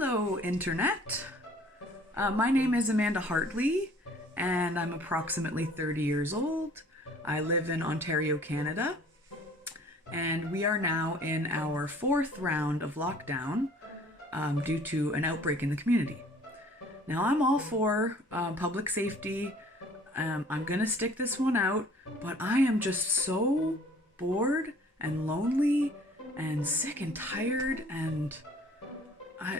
Hello, Internet. My name is Amanda Hartley, and I'm approximately 30 years old. I live in Ontario, Canada, and we are now in our 4th round of lockdown due to an outbreak in the community. Now, I'm all for public safety. I'm gonna stick this one out, but I am just so bored and lonely and sick and tired, and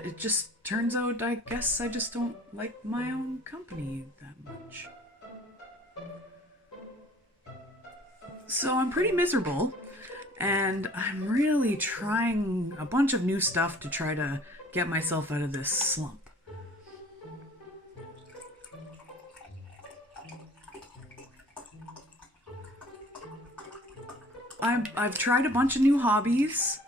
it just turns out I guess I just don't like my own company that much. So I'm pretty miserable, and I'm really trying a bunch of new stuff to try to get myself out of this slump. I've tried a bunch of new hobbies.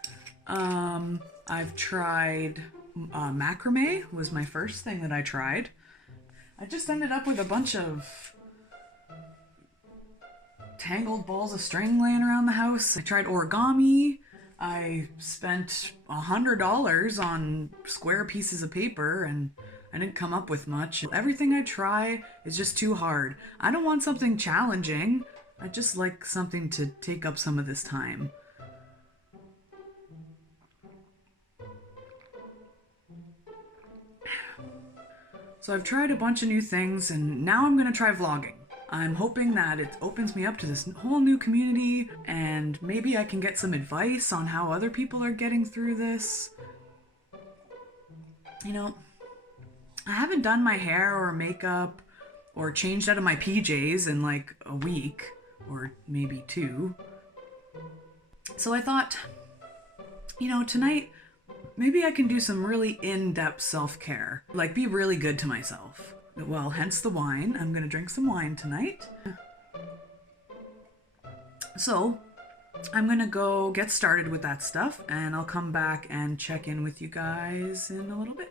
I've tried macrame was my first thing that I tried. I just ended up with a bunch of tangled balls of string laying around the house. I tried origami. I spent $100 on square pieces of paper and I didn't come up with much. Everything I try is just too hard. I don't want something challenging. I just like something to take up some of this time. So I've tried a bunch of new things, and now I'm gonna try vlogging. I'm hoping that it opens me up to this whole new community, and maybe I can get some advice on how other people are getting through this. You know, I haven't done my hair or makeup or changed out of my PJs in like a week. Or maybe 2. So I thought, tonight, maybe I can do some really in-depth self-care. Like, be really good to myself. Well, hence the wine. I'm gonna drink some wine tonight. So, I'm gonna go get started with that stuff, and I'll come back and check in with you guys in a little bit.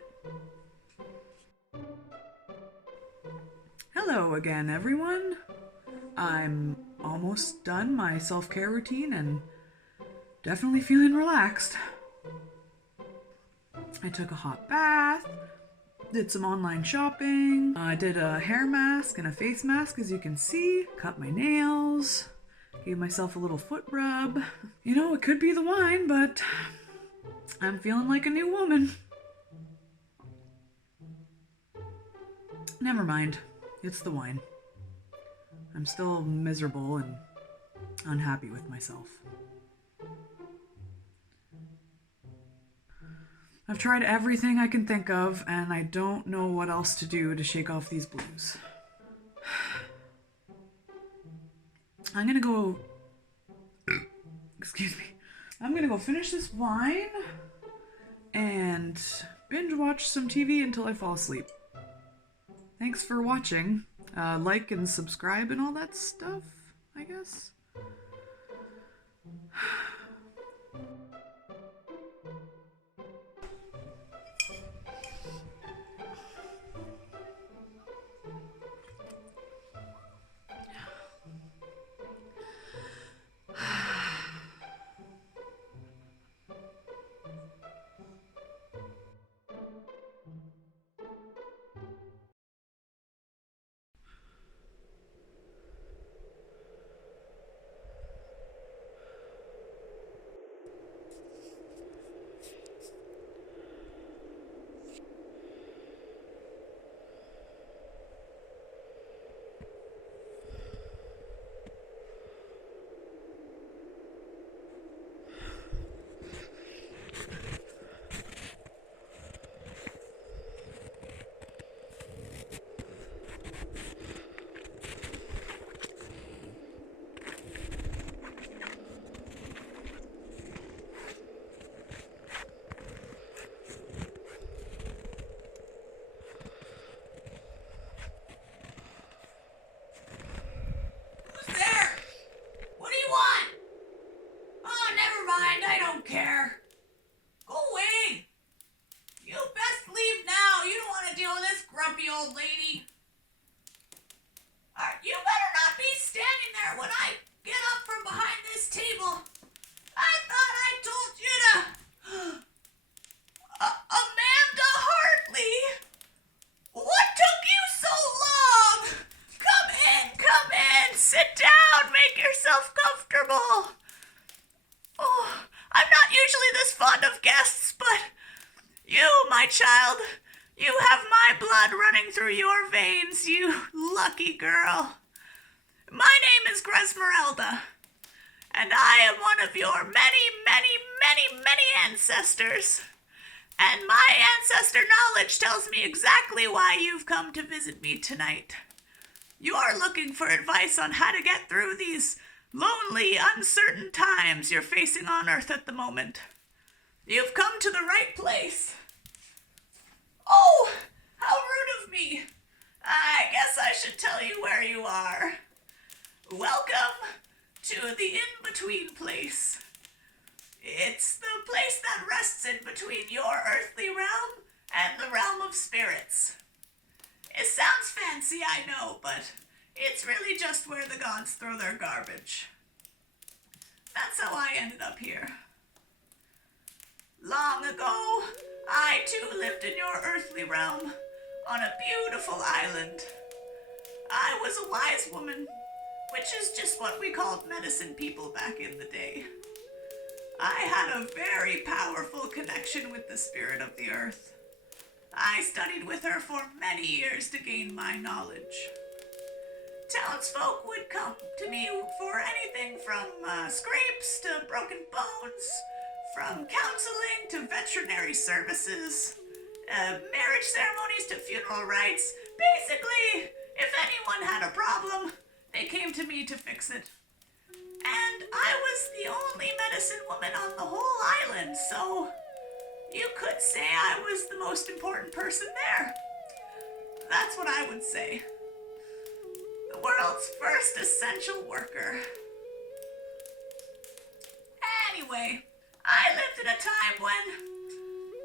Hello again, everyone. I'm almost done my self-care routine and definitely feeling relaxed. I took a hot bath, did some online shopping, I did a hair mask and a face mask, as you can see, cut my nails, gave myself a little foot rub. It could be the wine, but I'm feeling like a new woman. Never mind, it's the wine. I'm still miserable and unhappy with myself. I've tried everything I can think of, and I don't know what else to do to shake off these blues. I'm gonna go finish this wine and binge watch some TV until I fall asleep. Thanks for watching. Like and subscribe and all that stuff, I guess. Care. Go away. You best leave now. You don't want to deal with this grumpy old lady. You better not be standing there when I get up from behind this table. I thought I told you to... Amanda Hart! comfortable. Oh, I'm not usually this fond of guests, but you, my child, you have my blood running through your veins, you lucky girl. My name is Gresmeralda, and I am one of your many ancestors. And my ancestor knowledge tells me exactly why you've come to visit me tonight. You're looking for advice on how to get through these lonely, uncertain times you're facing on Earth at the moment. You've come to the right place. Oh, how rude of me. I guess I should tell you where you are. Welcome to the in-between place. It's the place that rests in between your earthly realm and the realm of spirits. It sounds fancy, I know, but it's really just where the gods throw their garbage. That's how I ended up here. Long ago, I too lived in your earthly realm on a beautiful island. I was a wise woman, which is just what we called medicine people back in the day. I had a very powerful connection with the spirit of the earth. I studied with her for many years to gain my knowledge. Townsfolk would come to me for anything from scrapes to broken bones, from counseling to veterinary services, marriage ceremonies to funeral rites. Basically, if anyone had a problem, they came to me to fix it. And I was the only medicine woman on the whole island, so you could say I was the most important person there. That's what I would say. The world's first essential worker. Anyway, I lived in a time when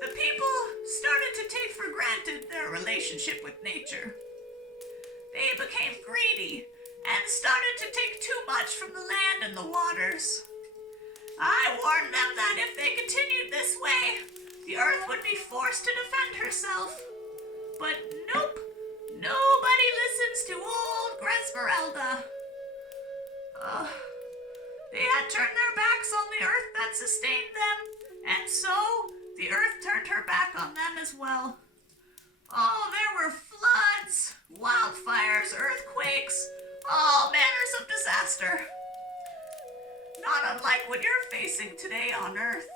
the people started to take for granted their relationship with nature. They became greedy and started to take too much from the land and the waters. I warned them that if they continued this way, the earth would be forced to defend herself. But nope, nobody listens to old Gresmeralda. They had turned their backs on the earth that sustained them, and so the earth turned her back on them as well. Oh, there were floods, wildfires, earthquakes, all manners of disaster. Not unlike what you're facing today on Earth.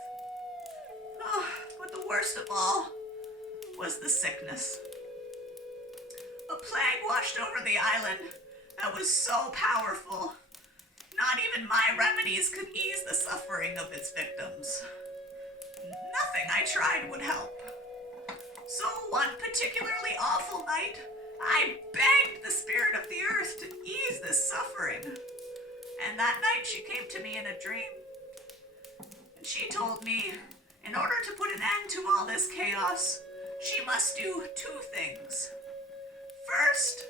Oh, but the worst of all was the sickness. A plague washed over the island that was so powerful, not even my remedies could ease the suffering of its victims. Nothing I tried would help. So one particularly awful night, I begged the spirit of the earth to ease this suffering. And that night she came to me in a dream. And she told me, in order to put an end to all this chaos, she must do two things. First,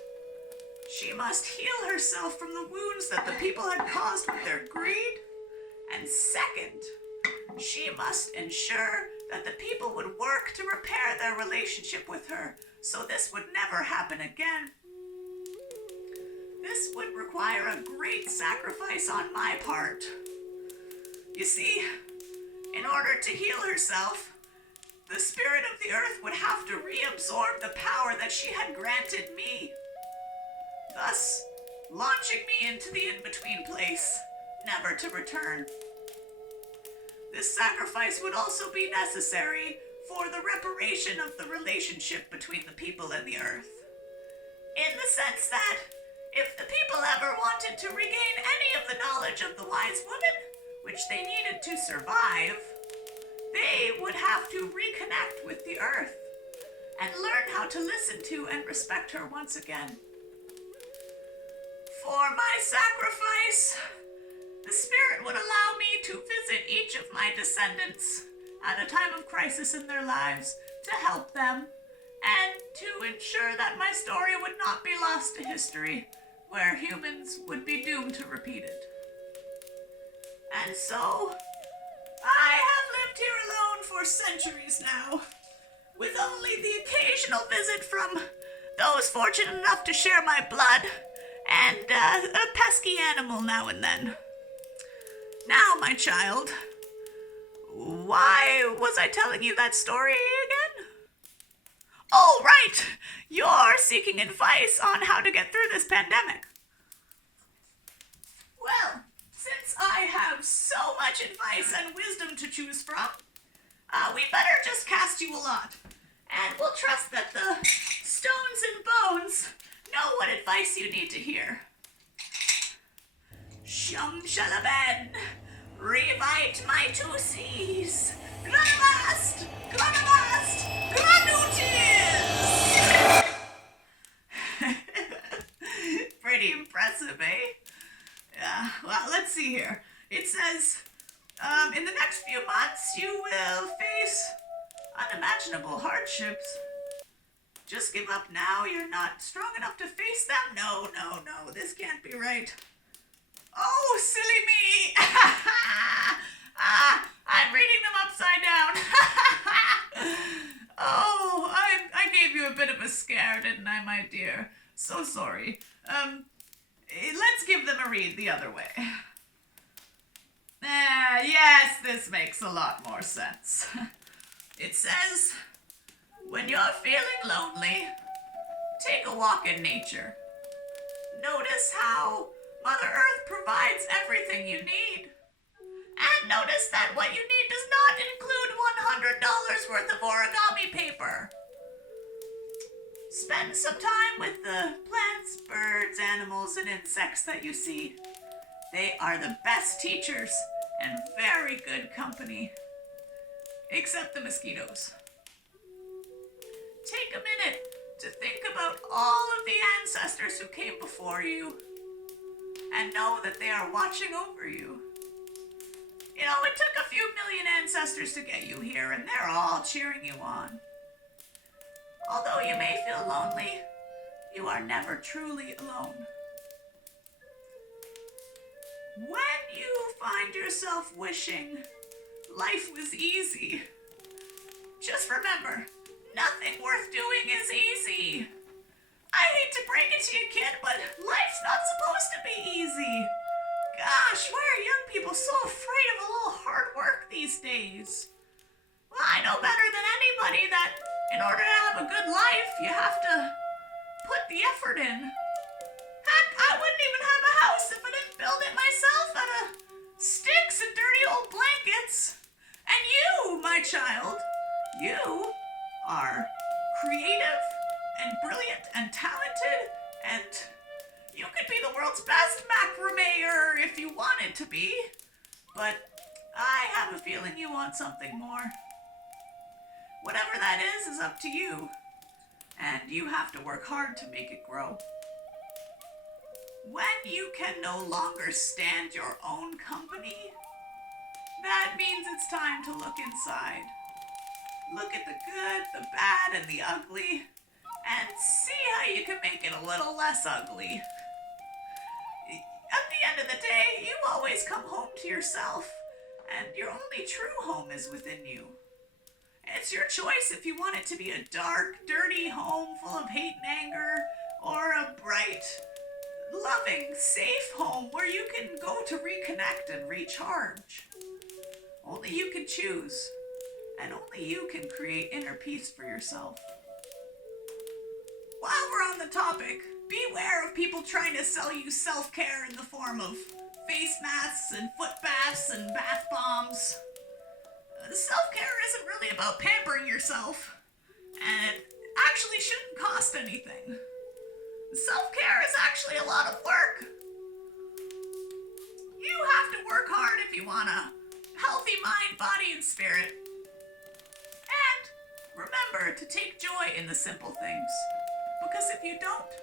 she must heal herself from the wounds that the people had caused with their greed. And second, she must ensure that the people would work to repair their relationship with her, so this would never happen again. This would require a great sacrifice on my part. You see, in order to heal herself, the spirit of the earth would have to reabsorb the power that she had granted me, thus launching me into the in-between place, never to return. This sacrifice would also be necessary for the reparation of the relationship between the people and the earth. In the sense that, if the people ever wanted to regain any of the knowledge of the wise woman, which they needed to survive, they would have to reconnect with the earth and learn how to listen to and respect her once again. For my sacrifice, the spirit would allow me to visit each of my descendants at a time of crisis in their lives to help them and to ensure that my story would not be lost to history, where humans would be doomed to repeat it. And so, I have lived here alone for centuries now, with only the occasional visit from those fortunate enough to share my blood, and a pesky animal now and then. Now, my child, why was I telling you that story again? Oh, right! You're seeking advice on how to get through this pandemic. Well, since I have so much advice and wisdom to choose from, we better just cast you a lot. And we'll trust that the stones and bones know what advice you need to hear. Shum shalaben, revite my two C's. Granavast, Granavast, Granutis! Pretty impressive, eh? Yeah, well, let's see here. It says, in the next few months, you will face unimaginable hardships. Just give up now. You're not strong enough to face them. No, this can't be right. Oh, silly me! I'm reading them upside down. Oh, I gave you a bit of a scare, didn't I, my dear? So sorry. Let's give them a read the other way. Yes, this makes a lot more sense. It says, when you're feeling lonely, take a walk in nature. Notice how Mother Earth provides everything you need. And notice that what you need does not include $100 worth of origami paper. Spend some time with the plants, birds, animals, and insects that you see. They are the best teachers and very good company. Except the mosquitoes. Take a minute to think about all of the ancestors who came before you and know that they are watching over you. You know, it took a few million ancestors to get you here, and they're all cheering you on. Although you may feel lonely, you are never truly alone. When you find yourself wishing life was easy, just remember, nothing worth doing is easy. I hate to break it to you, kid, but life's not supposed to be easy. Gosh, why are young people so afraid of a little hard work these days? Well, I know better than anybody that in order to have a good life, you have to put the effort in. Heck, I wouldn't even have a house if I didn't build it myself out of sticks and dirty old blankets. And you, my child, you are creative and brilliant and talented, and you could be the world's best macrameer if you wanted to be, but I have a feeling you want something more. Whatever that is up to you, and you have to work hard to make it grow. When you can no longer stand your own company, that means it's time to look inside. Look at the good, the bad, and the ugly, and see how you can make it a little less ugly. At the end of the day, you always come home to yourself, and your only true home is within you. It's your choice if you want it to be a dark, dirty home full of hate and anger, or a bright, loving, safe home where you can go to reconnect and recharge. Only you can choose, and only you can create inner peace for yourself. While we're on the topic, beware of people trying to sell you self-care in the form of face masks and foot baths and bath bombs. Self-care isn't really about pampering yourself, and it actually shouldn't cost anything. Self-care is actually a lot of work. You have to work hard if you want a healthy mind, body, and spirit. And remember to take joy in the simple things, because if you don't,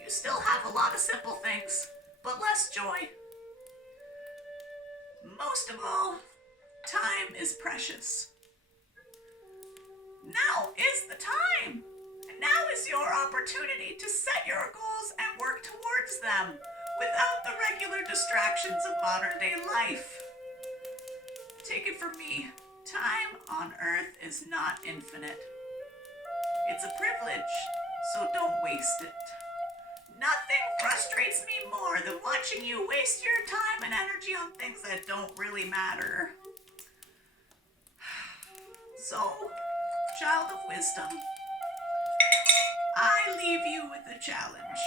you still have a lot of simple things, but less joy. Most of all, time is precious. Now is the time. And now is your opportunity to set your goals and work towards them without the regular distractions of modern day life. Take it from me, time on earth is not infinite. It's a privilege, so don't waste it. Nothing frustrates me more than watching you waste your time and energy on things that don't really matter. So, child of wisdom, I leave you with a challenge.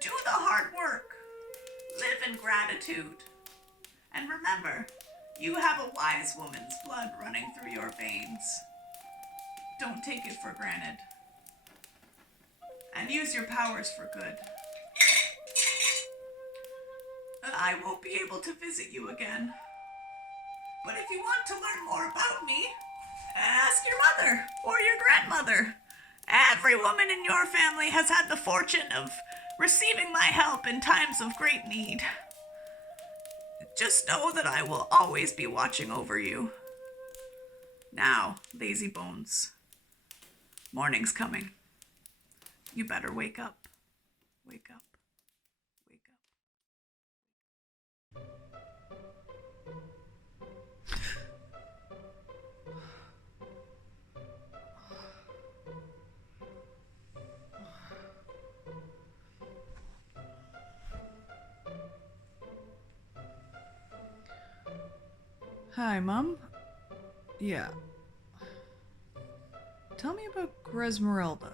Do the hard work. Live in gratitude. And remember, you have a wise woman's blood running through your veins. Don't take it for granted. And use your powers for good. I won't be able to visit you again. But if you want to learn more about me, ask your mother or your grandmother. Every woman in your family has had the fortune of receiving my help in times of great need. Just know that I will always be watching over you. Now, lazy bones, morning's coming. You better wake up. Wake up. Wake up. Hi, Mom. Yeah. Tell me about Gresmeralda.